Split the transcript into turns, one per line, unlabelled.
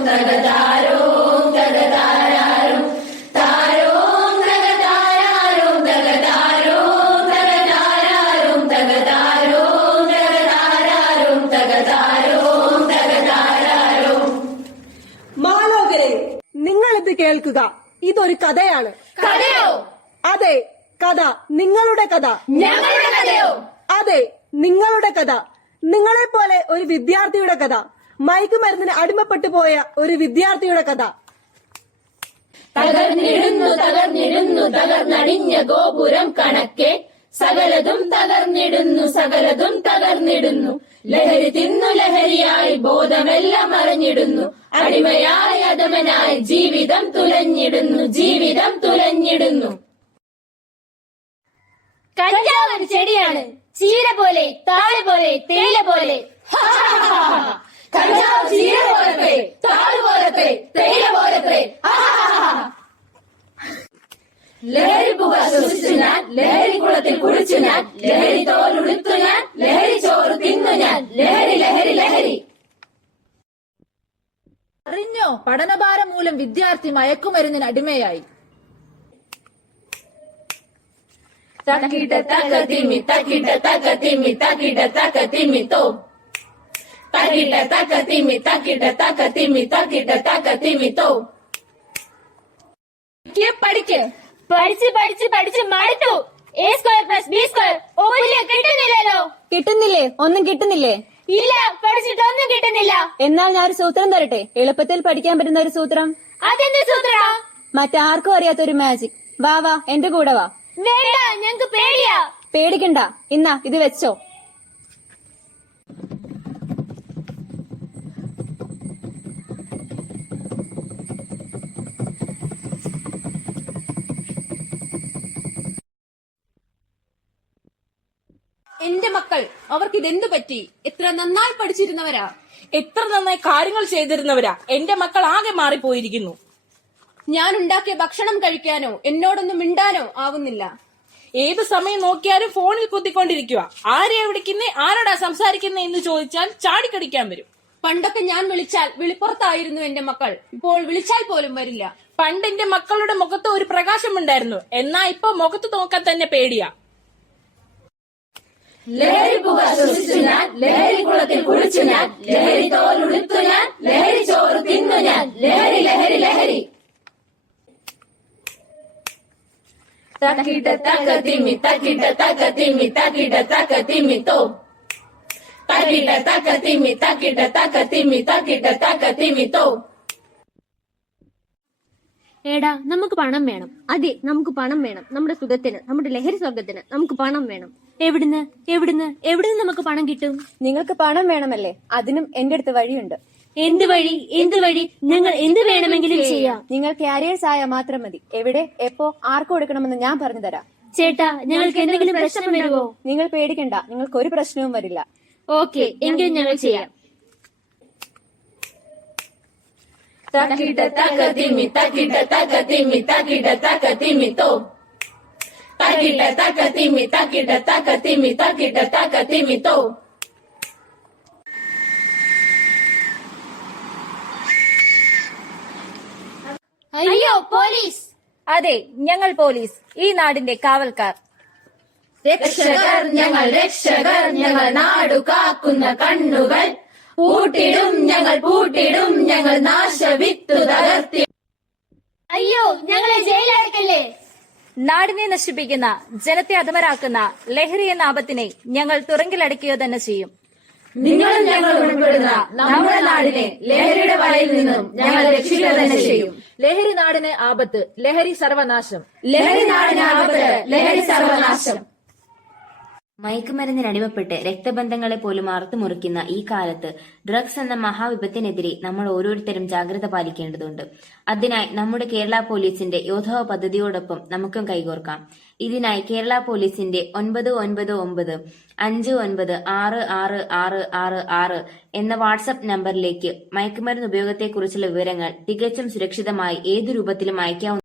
തകതാരോം തകതാരാരോം താരോം തകതാരാരോം തകതാരോം തകതാരാരോം തകതാരോം തകതാരാരോം തകതാരോം തകതാരാരോം.
മാലോകരെ, നിങ്ങളിത് കേൾക്കുക. ഇതൊരു കഥയാണ്.
കഥയോ?
അതെ, കഥ. നിങ്ങളുടെ കഥ.
ഞങ്ങളുടെ കഥയോ?
അതെ, നിങ്ങളുടെ കഥ. നിങ്ങളെ പോലെ ഒരു വിദ്യാർത്ഥിയുടെ കഥ. മയക്കുമരുന്നിന് അടിമപ്പെട്ടു പോയ ഒരു വിദ്യാർത്ഥിയുടെ കഥ.
തകർന്നിടുന്നു തകർന്നിടുന്നു തകർന്നടിഞ്ഞ ഗോപുരം കണക്കെ സകലതും തകർന്നിടുന്നു സകലതും തകർന്നിടുന്നു. ലഹരി തിന്നു ലഹരിയായി ബോധമെല്ലാം മറിഞ്ഞിടുന്നു. അടിമയായി അധമനായി ജീവിതം തുലഞ്ഞിടുന്നു ജീവിതം തുലഞ്ഞിടുന്നു.
കഞ്ചാവ് ഒരു ചെടിയാണ്. ചീര പോലെ, താഴെ പോലെ, തേയില പോലെ.
കഞ്ചാവ് ചീര പോലത്തെ, താഴ് പോലത്തെ, തേയില പോലത്തെ. ലഹരി പുക ശ്വസിച്ചു ഞാൻ, ലഹരി കുളത്തിൽ കുളിച്ചു ഞാൻ, ലഹരി തോലുടുത്തു ഞാൻ, ലഹരി ചോറ് തിന്നു ഞാൻ, ലഹരി ലഹരി ലഹരി.
അറിഞ്ഞോ, പഠനഭാരം മൂലം വിദ്യാർത്ഥി മയക്കുമരുന്നിന് അടിമയായി.
തക്കിട തക തിമി തക്കിട തക തിമി തക്കിട തക തിമി തോ തക്കിട തക തിമി തക്കിട തക തിമി തക്കിട തക തിമി തോ.
പഠിക്ക്
പഠിച്ച് പഠിച്ച് പഠിച്ച് മടുത്തു. A square plus B square കിട്ടുന്നില്ലല്ലോ.
കിട്ടുന്നില്ലേ? ഒന്നും കിട്ടുന്നില്ലേ?
ഇല്ല, പഠിച്ചിട്ടൊന്നും കിട്ടുന്നില്ല.
എന്നാൽ ഞാനൊരു സൂത്രം തരട്ടെ. എളുപ്പത്തിൽ പഠിക്കാൻ പറ്റുന്ന ഒരു സൂത്രം.
അതെന്ത് സൂത്രമാ?
മറ്റാർക്കും അറിയാത്തൊരു മാജിക്. വാ വാ, എന്റെ കൂടെ വാ.
വേണ്ട, ഞങ്ങക്ക് പേടിയാ.
പേടിക്കണ്ട, ഇന്നാ ഇത് വെച്ചോ.
എന്റെ മക്കൾ, അവർക്ക് ഇതെന്തു പറ്റി? എത്ര നന്നായി പഠിച്ചിരുന്നവരാ,
എത്ര നന്നായി കാര്യങ്ങൾ ചെയ്തിരുന്നവരാ. എന്റെ മക്കൾ ആകെ മാറിപ്പോയിരിക്കുന്നു.
ഞാൻ ഉണ്ടാക്കിയ ഭക്ഷണം കഴിക്കാനോ എന്നോടൊന്നും മിണ്ടാനോ ആവുന്നില്ല.
ഏത് സമയം നോക്കിയാലും ഫോണിൽ കുത്തിക്കൊണ്ടിരിക്കുക. ആരെയാ വിളിക്കുന്നേ, ആരോടാ സംസാരിക്കുന്നേ എന്ന് ചോദിച്ചാൽ ചാടിക്കടിക്കാൻ വരും.
പണ്ടൊക്കെ ഞാൻ വിളിച്ചാൽ വിളിപ്പുറത്തായിരുന്നു എന്റെ മക്കൾ. ഇപ്പോൾ വിളിച്ചാൽ പോലും വരില്ല.
പണ്ട് എന്റെ മക്കളുടെ മുഖത്ത് ഒരു പ്രകാശമുണ്ടായിരുന്നു. എന്നാ ഇപ്പൊ മുഖത്ത് നോക്കാൻ തന്നെ പേടിയാ.
ലഹരി പുക ശ്വസിച്ചു ഞാൻ, ലഹരി കുളത്തിൽ കുളിച്ചു ഞാൻ, ലഹരി തോലുടുത്തു ഞാൻ, ലഹരി ചോറ് തിന്നു ഞാൻ, ലഹരി ലഹരി ലഹരി. തക്കിട തക തിമി തക്കിട തക തിമി തക്കിട തക തിമി തോ തക്കിട തക തിമി തക്കിട തക തിമി തക്കിട തക തിമി തോ.
എടാ, നമുക്ക് പണം വേണം.
അതെ, നമുക്ക് പണം വേണം. നമ്മുടെ സുഖത്തിന്, നമ്മുടെ ലഹരി സ്വർഗത്തിന് നമുക്ക് പണം വേണം.
എവിടുന്ന് എവിടുന്ന് എവിടുന്ന് നമുക്ക് പണം കിട്ടും?
നിങ്ങൾക്ക് പണം വേണമല്ലേ? അതിനും എന്റെ അടുത്ത് വഴിയുണ്ട്.
എന്ത് വഴി? എന്ത് വഴി? ഞങ്ങൾ എന്ത് വേണമെങ്കിലും ചെയ്യാം.
നിങ്ങൾ കാരിയേഴ്സ് ആയാൽ മാത്രം മതി. എവിടെ, എപ്പോ, ആർക്ക് കൊടുക്കണമെന്ന് ഞാൻ പറഞ്ഞു തരാം.
ചേട്ടാ, ഞങ്ങൾക്ക് എന്തെങ്കിലും പ്രശ്നം വരുമോ?
നിങ്ങൾ പേടിക്കണ്ട, നിങ്ങൾക്ക് ഒരു പ്രശ്നവും വരില്ല.
ഓക്കെ, എങ്കിലും ഞങ്ങൾ ചെയ്യാം.
തക്കിട തക തിമി തക്കിട തക തിമി തക്കിട തക തിമി തോ തക്കിട തക തിമി തക്കിട തക തിമി തക്കിട തക തിമി തോ.
അയ്യോ, പോലീസ്!
അതെ, ഞങ്ങൾ പോലീസ്, ഈ നാടിന്റെ കാവൽക്കാർ.
രക്ഷകർ ഞങ്ങൾ, രക്ഷകർ ഞങ്ങൾ, നാടു കാക്കുന്ന കണ്ണുകൾ. പൂട്ടിടും ഞങ്ങൾ, പൂട്ടിടും ഞങ്ങൾ, നാശവിത്തു തകർത്തി.
അയ്യോ, ഞങ്ങളെ ജയിലടക്കല്ലേ.
നാടിനെ നശിപ്പിക്കുന്ന, ജനത്തെ അധമരാക്കുന്ന ലഹരി എന്ന ആപത്തിനെ ഞങ്ങൾ തുറങ്കിലടക്കുക തന്നെ ചെയ്യും.
നിങ്ങളും ഞങ്ങൾ ഉൾപ്പെടുന്ന നമ്മുടെ നാടിനെ ലഹരിയുടെ വലയിൽ നിന്നും ഞങ്ങൾ രക്ഷിക്കുക തന്നെ ചെയ്യും.
ലഹരി നാടിന് ആപത്ത്, ലഹരി സർവനാശം.
ലഹരി നാടിന് ആപത്ത്, ലഹരി സർവനാശം.
മയക്കുമരുന്നിനടിമപ്പെട്ട് രക്തബന്ധങ്ങളെ പോലും അറുത്തുമുറിക്കുന്ന ഈ കാലത്ത് ഡ്രഗ്സ് എന്ന മഹാവിപത്തിനെതിരെ നമ്മൾ ഓരോരുത്തരും ജാഗ്രത പാലിക്കേണ്ടതുണ്ട്. അതിനായി നമ്മുടെ കേരള പോലീസിന്റെ യോദ്ധവ പദ്ധതിയോടൊപ്പം നമുക്കും കൈകോർക്കാം. ഇതിനായി കേരള പോലീസിന്റെ 999559666666 എന്ന വാട്സ്ആപ്പ് നമ്പറിലേക്ക് മയക്കുമരുന്ന് ഉപയോഗത്തെക്കുറിച്ചുള്ള വിവരങ്ങൾ തികച്ചും സുരക്ഷിതമായി ഏതു രൂപത്തിലും അയക്കാവുന്ന